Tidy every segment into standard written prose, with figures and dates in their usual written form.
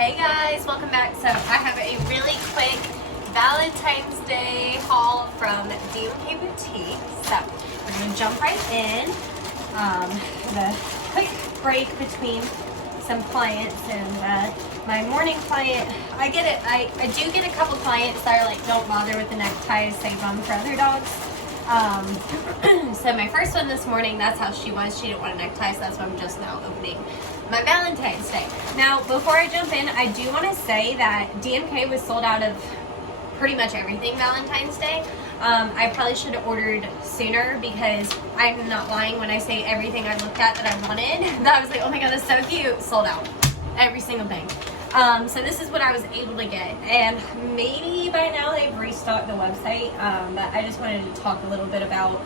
Hey guys, welcome back. So I have a really quick Valentine's Day haul from DMK Boutique. So we're going to jump right in. The quick break between some clients and my morning client. I do get a couple clients that are like, don't bother with the neckties, save them for other dogs. So my first one this morning, that's how she was. She didn't want a necktie, so that's why I'm just now opening my Valentine's Day. Now, before I jump in, I do want to say that DMK was sold out of pretty much everything Valentine's Day. I probably should have ordered sooner because I'm not lying when I say everything I looked at that I wanted. That I was like, oh my god, that's so cute. Sold out. Every single thing. So this is what I was able to get, and maybe by now they've restocked the website, but I just wanted to talk a little bit about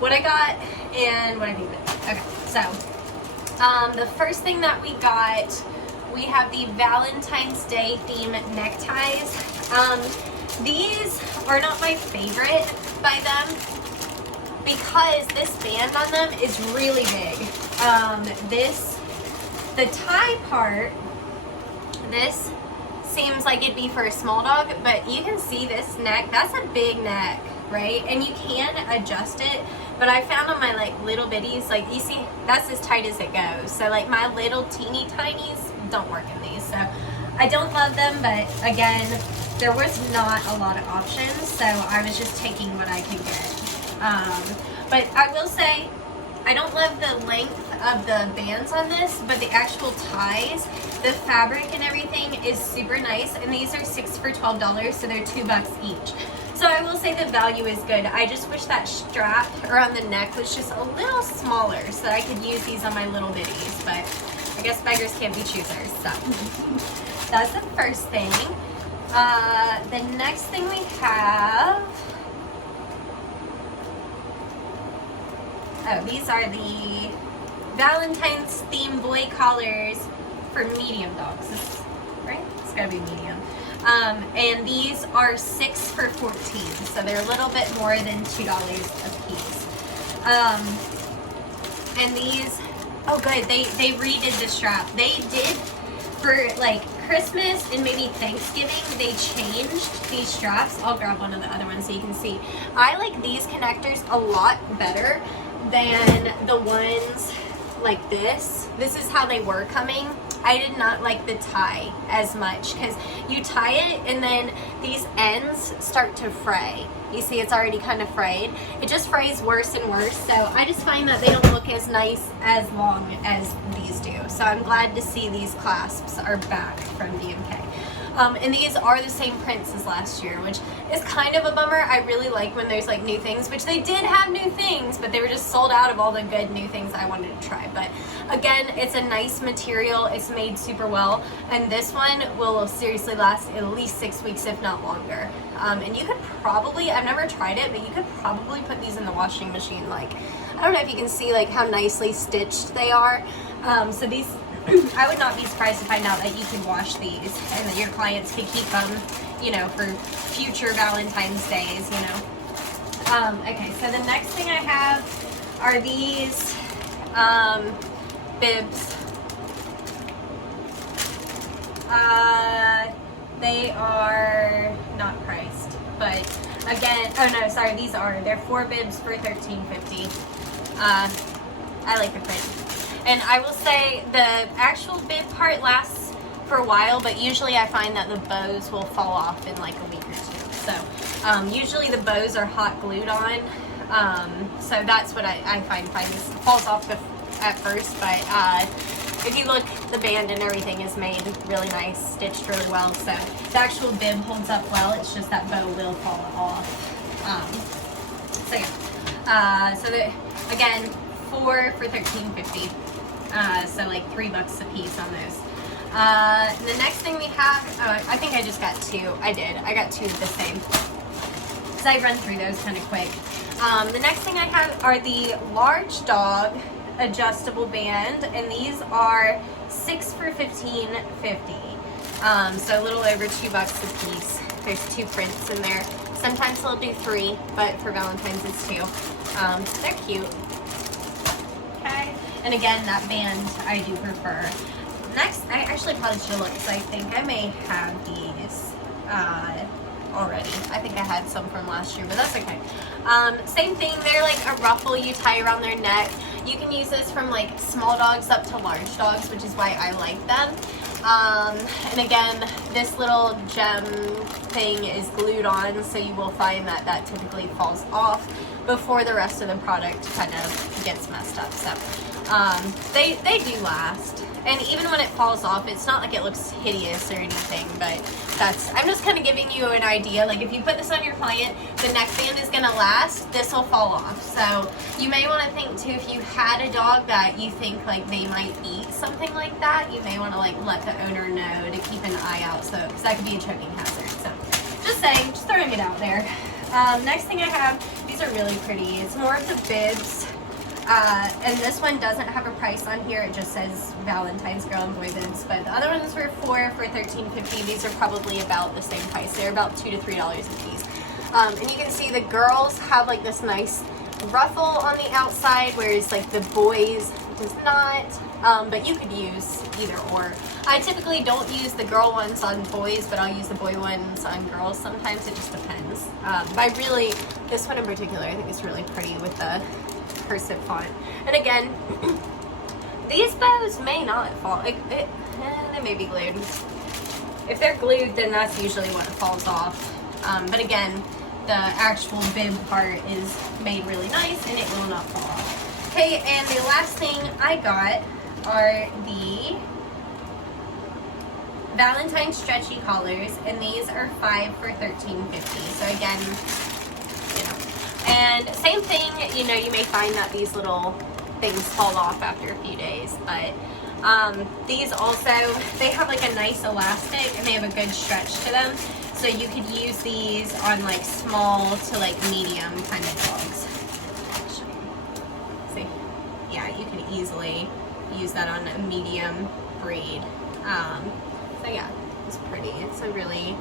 what I got and what I think of it. Okay, so the first thing that we got, we have the Valentine's Day theme neckties. These are not my favorite by them because this band on them is really big. The tie part, this seems like it'd be for a small dog, but you can see this neck, that's a big neck, right? And you can adjust it, but I found on my like little bitties, like you see, that's as tight as it goes. So like my little teeny tinies don't work in these. So I don't love them, but again, there was not a lot of options, so I was just taking what I could get. But I will say, I don't love the length of the bands on this, but the actual ties, the fabric and everything is super nice, and these are 6 for $12, so they're $2 each. So I will say the value is good. I just wish that strap around the neck was just a little smaller so that I could use these on my little bitties, but I guess beggars can't be choosers, so. That's the first thing. The next thing we have, oh, these are the Valentine's themed boy collars for medium dogs, right? It's gotta be medium. And these are 6 for $14, so they're a little bit more than $2 a piece. And these, oh good, they redid the strap. They did for like Christmas and maybe Thanksgiving, they changed these straps. I'll grab one of the other ones so you can see. I like these connectors a lot better than the ones like this. This is how they were coming. I did not like the tie as much because you tie it and then these ends start to fray. You see it's already kind of frayed. It just frays worse and worse, so I just find that they don't look as nice as long as these do. So I'm glad to see these clasps are back from DMK. And these are the same prints as last year, which is kind of a bummer. I really like when there's like new things, which they did have new things, but they were just sold out of all the good new things I wanted to try. But again, it's a nice material. It's made super well. And this one will seriously last at least 6 weeks, if not longer. And you could probably, I've never tried it, but you could probably put these in the washing machine. Like, I don't know if you can see like how nicely stitched they are. So these, I would not be surprised to find out that you could wash these and that your clients could keep them, you know, for future Valentine's days, you know. Okay, so the next thing I have are these bibs. They are not priced, but again, oh no, sorry, these are. They're 4 bibs for $13.50. I like the print. And I will say the actual bib part lasts for a while, but usually I find that the bows will fall off in like a week or two. So usually the bows are hot glued on. So that's what I find this falls off at first, but if you look, the band and everything is made really nice, stitched really well. So the actual bib holds up well. It's just that bow will fall off. So yeah. So again, 4 for $13.50. So like $3 a piece on those. The next thing we have, I think I just got 2. I did. I got 2 of the same. So I run through those kind of quick. The next thing I have are the large dog adjustable band, and these are 6 for $15.50. So a little over $2 a piece. There's 2 prints in there. Sometimes they'll do 3, but for Valentine's it's 2. They're cute. Okay. And again, that band I do prefer. Next, I actually probably should look because I think I may have these already. I think I had some from last year, but that's okay. Same thing, they're like a ruffle you tie around their neck. You can use this from like small dogs up to large dogs, which is why I like them. And again, this little gem thing is glued on, so you will find that that typically falls off before the rest of the product kind of gets messed up. So they do last. And even when it falls off, it's not like it looks hideous or anything, but I'm just kind of giving you an idea. Like if you put this on your client, the neckband is gonna last, this will fall off. So you may wanna think too, if you had a dog that you think like they might eat something like that, you may wanna like let the owner know to keep an eye out, so, because that could be a choking hazard. So just saying, just throwing it out there. Next thing I have, these are really pretty. It's more of the Bibs. And this one doesn't have a price on here. It just says Valentine's Girl and Boy Bibs. But the other ones were for $13.50. These are probably about the same price. They're about $2 to $3 a piece. And you can see the girls have like this nice ruffle on the outside, whereas like the boys does not. But you could use either or. I typically don't use the girl ones on boys, but I'll use the boy ones on girls sometimes. It just depends. But I really, this one in particular, I think it's really pretty with the cursive font. And again, these bows may not fall. They may be glued. If they're glued, then that's usually what falls off. But again, the actual bib part is made really nice and it will not fall off. Okay, and the last thing I got are the Valentine stretchy collars, and these are 5 for $13.50. So again, you know. And same thing, you know, you may find that these little things fall off after a few days, but these also, they have like a nice elastic and they have a good stretch to them. So you could use these on like small to like medium kind of dogs. See? Yeah, you can easily use that on a medium breed. So yeah, it's pretty. It's a really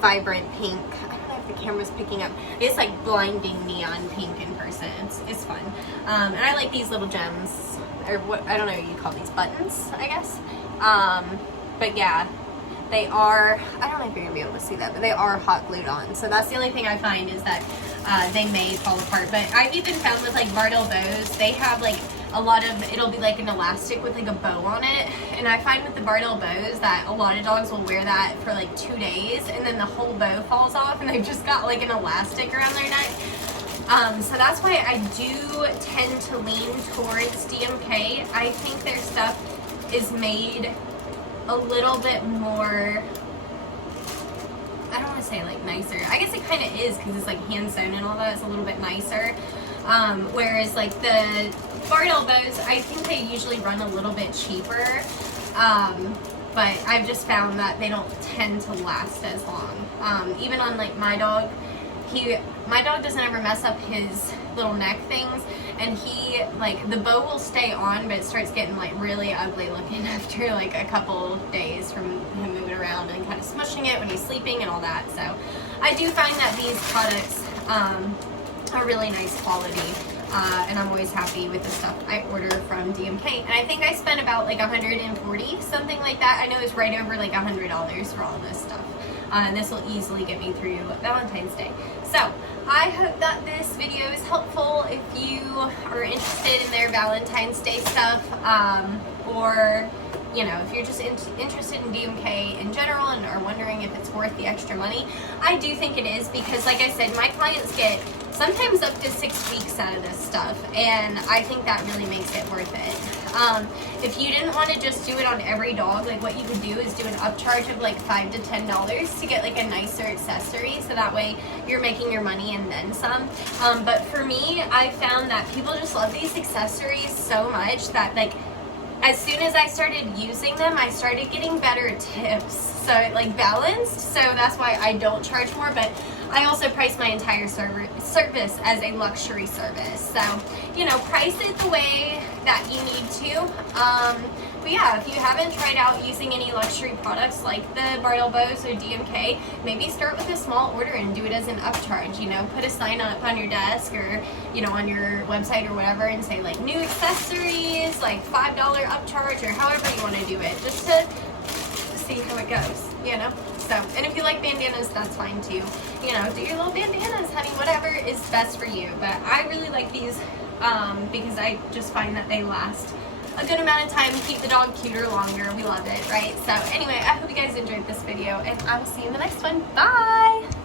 vibrant pink. I don't know if the camera's picking up. It's like blinding neon pink in person. It's fun. And I like these little gems, or what, I don't know what you call these, buttons, I guess. But yeah, they are, I don't know if you're gonna be able to see that, but they are hot glued on. So that's the only thing I find is that they may fall apart. But I've even found with like Bardell bows, they have like a lot of, it'll be like an elastic with like a bow on it. And I find with the Bardell bows that a lot of dogs will wear that for like 2 days and then the whole bow falls off and they've just got like an elastic around their neck. So that's why I do tend to lean towards DMK. I think their stuff is made a little bit more, I don't want to say like nicer. I guess it kind of is because it's like hand sewn and all that. It's a little bit nicer. Whereas like the Bardell bows, I think they usually run a little bit cheaper. But I've just found that they don't tend to last as long. Even on like my dog, my dog doesn't ever mess up his little neck things, and he, like, the bow will stay on, but it starts getting like really ugly looking after like a couple days from him moving around and kind of smushing it when he's sleeping and all that. So I do find that these products are really nice quality, and I'm always happy with the stuff I order from DMK. And I think I spent about like $140, something like that. I know it's right over like $100 for all this stuff. And this will easily get me through Valentine's Day. So I hope that this video is helpful if you are interested in their Valentine's Day stuff, or you know, if you're just interested in DMK in general and are wondering if it's worth the extra money. I do think it is, because like I said, my clients get sometimes up to 6 weeks out of this stuff, and I think that really makes it worth it. If you didn't want to just do it on every dog, like what you could do is do an upcharge of like $5 to $10 to get like a nicer accessory, so that way you're making your money and then some. But for me, I found that people just love these accessories so much that like as soon as I started using them, I started getting better tips. So it like balanced, so that's why I don't charge more, but I also price my entire service as a luxury service. So, you know, price it the way that you need to. But yeah, if you haven't tried out using any luxury products like the bridal bows or DMK, maybe start with a small order and do it as an upcharge. You know, put a sign up on your desk or, you know, on your website or whatever and say like new accessories, like $5 upcharge, or however you want to do it, just to see how it goes, you know. So, and if you like bandanas, that's fine too. You know, do your little bandanas, honey, whatever is best for you. But I really like these because I just find that they last a good amount of time, keep the dog cuter longer. We love it, right? So anyway, I hope you guys enjoyed this video, and I will see you in the next one. Bye!